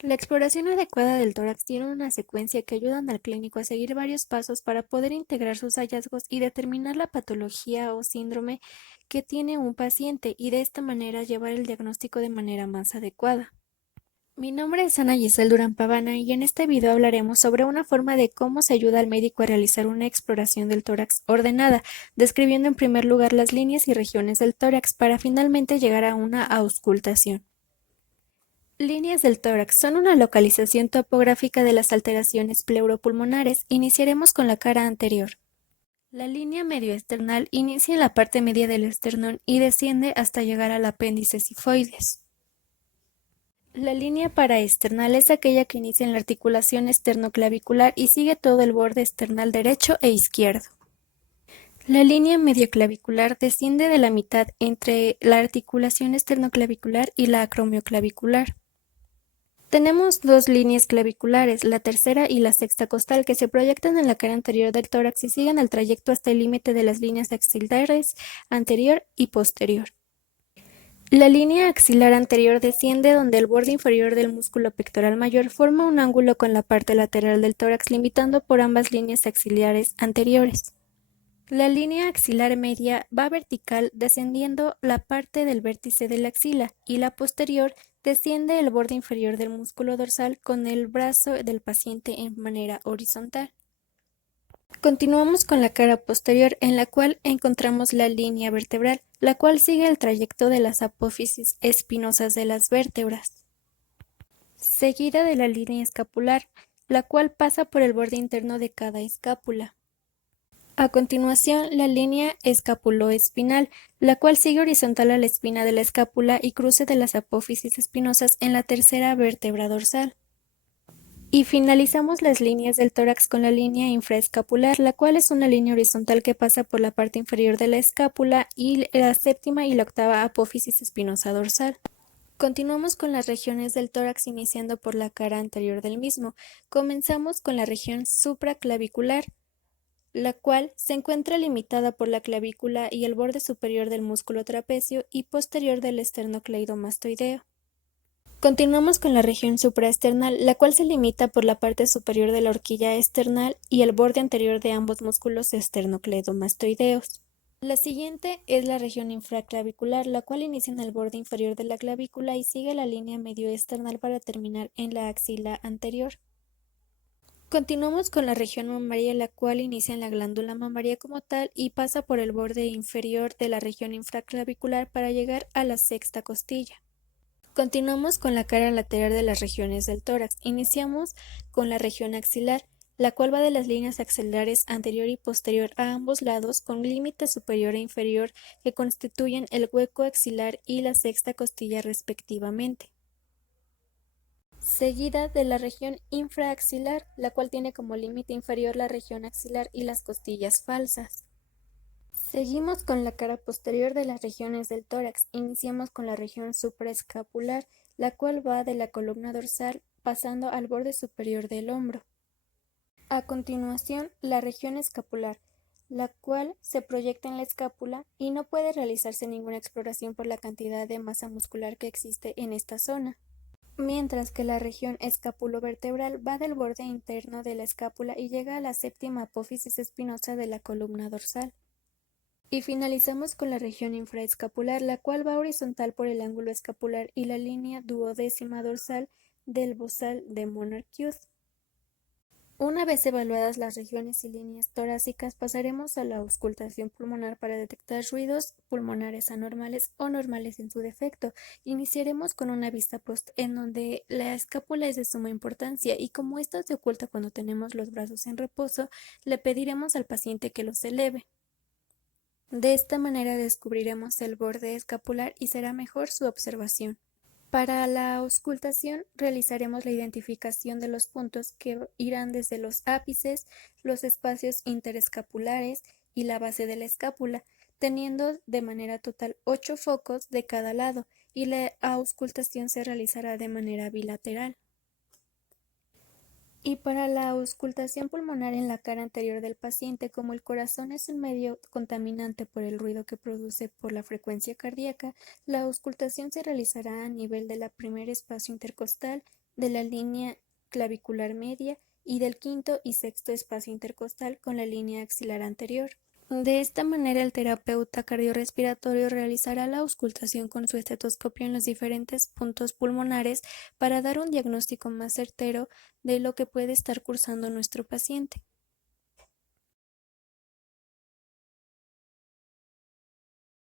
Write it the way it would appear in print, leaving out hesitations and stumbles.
La exploración adecuada del tórax tiene una secuencia que ayudan al clínico a seguir varios pasos para poder integrar sus hallazgos y determinar la patología o síndrome que tiene un paciente y de esta manera llevar el diagnóstico de manera más adecuada. Mi nombre es Ana Giselle Durán Pavana y en este video hablaremos sobre una forma de cómo se ayuda al médico a realizar una exploración del tórax ordenada, describiendo en primer lugar las líneas y regiones del tórax para finalmente llegar a una auscultación. Líneas del tórax son una localización topográfica de las alteraciones pleuropulmonares. Iniciaremos con la cara anterior. La línea medioesternal inicia en la parte media del esternón y desciende hasta llegar al apéndice sifoides. La línea paraesternal es aquella que inicia en la articulación esternoclavicular y sigue todo el borde esternal derecho e izquierdo. La línea medioclavicular desciende de la mitad entre la articulación esternoclavicular y la acromioclavicular. Tenemos dos líneas claviculares, la tercera y la sexta costal, que se proyectan en la cara anterior del tórax y siguen el trayecto hasta el límite de las líneas axilares anterior y posterior. La línea axilar anterior desciende donde el borde inferior del músculo pectoral mayor forma un ángulo con la parte lateral del tórax, limitando por ambas líneas axilares anteriores. La línea axilar media va vertical descendiendo la parte del vértice de la axila y la posterior desciende el borde inferior del músculo dorsal con el brazo del paciente en manera horizontal. Continuamos con la cara posterior en la cual encontramos la línea vertebral, la cual sigue el trayecto de las apófisis espinosas de las vértebras, seguida de la línea escapular, la cual pasa por el borde interno de cada escápula. A continuación, la línea escapuloespinal, la cual sigue horizontal a la espina de la escápula y cruce de las apófisis espinosas en la tercera vértebra dorsal. Y finalizamos las líneas del tórax con la línea infraescapular, la cual es una línea horizontal que pasa por la parte inferior de la escápula y la séptima y la octava apófisis espinosa dorsal. Continuamos con las regiones del tórax iniciando por la cara anterior del mismo. Comenzamos con la región supraclavicular, la cual se encuentra limitada por la clavícula y el borde superior del músculo trapecio y posterior del esternocleidomastoideo. Continuamos con la región supraesternal, la cual se limita por la parte superior de la horquilla esternal y el borde anterior de ambos músculos esternocleidomastoideos. La siguiente es la región infraclavicular, la cual inicia en el borde inferior de la clavícula y sigue la línea medioesternal para terminar en la axila anterior. Continuamos con la región mamaria, la cual inicia en la glándula mamaria como tal y pasa por el borde inferior de la región infraclavicular para llegar a la sexta costilla. Continuamos con la cara lateral de las regiones del tórax. Iniciamos con la región axilar, la cual va de las líneas axilares anterior y posterior a ambos lados con límite superior e inferior que constituyen el hueco axilar y la sexta costilla respectivamente, seguida de la región infraaxilar, la cual tiene como límite inferior la región axilar y las costillas falsas. Seguimos con la cara posterior de las regiones del tórax. Iniciamos con la región supraescapular, la cual va de la columna dorsal pasando al borde superior del hombro. A continuación, la región escapular, la cual se proyecta en la escápula y no puede realizarse ninguna exploración por la cantidad de masa muscular que existe en esta zona, mientras que la región escapulovertebral va del borde interno de la escápula y llega a la séptima apófisis espinosa de la columna dorsal. Y finalizamos con la región infraescapular, la cual va horizontal por el ángulo escapular y la línea duodécima dorsal del bozal de Monarchius. Una vez evaluadas las regiones y líneas torácicas, pasaremos a la auscultación pulmonar para detectar ruidos pulmonares anormales o normales en su defecto. Iniciaremos con una vista post en donde la escápula es de suma importancia y como ésta se oculta cuando tenemos los brazos en reposo, le pediremos al paciente que los eleve. De esta manera descubriremos el borde escapular y será mejor su observación. Para la auscultación realizaremos la identificación de los puntos que irán desde los ápices, los espacios interescapulares y la base de la escápula, teniendo de manera total 8 focos de cada lado, y la auscultación se realizará de manera bilateral. Y para la auscultación pulmonar en la cara anterior del paciente, como el corazón es un medio contaminante por el ruido que produce por la frecuencia cardíaca, la auscultación se realizará a nivel del primer espacio intercostal, de la línea clavicular media y del quinto y sexto espacio intercostal con la línea axilar anterior. De esta manera, el terapeuta cardiorrespiratorio realizará la auscultación con su estetoscopio en los diferentes puntos pulmonares para dar un diagnóstico más certero de lo que puede estar cursando nuestro paciente.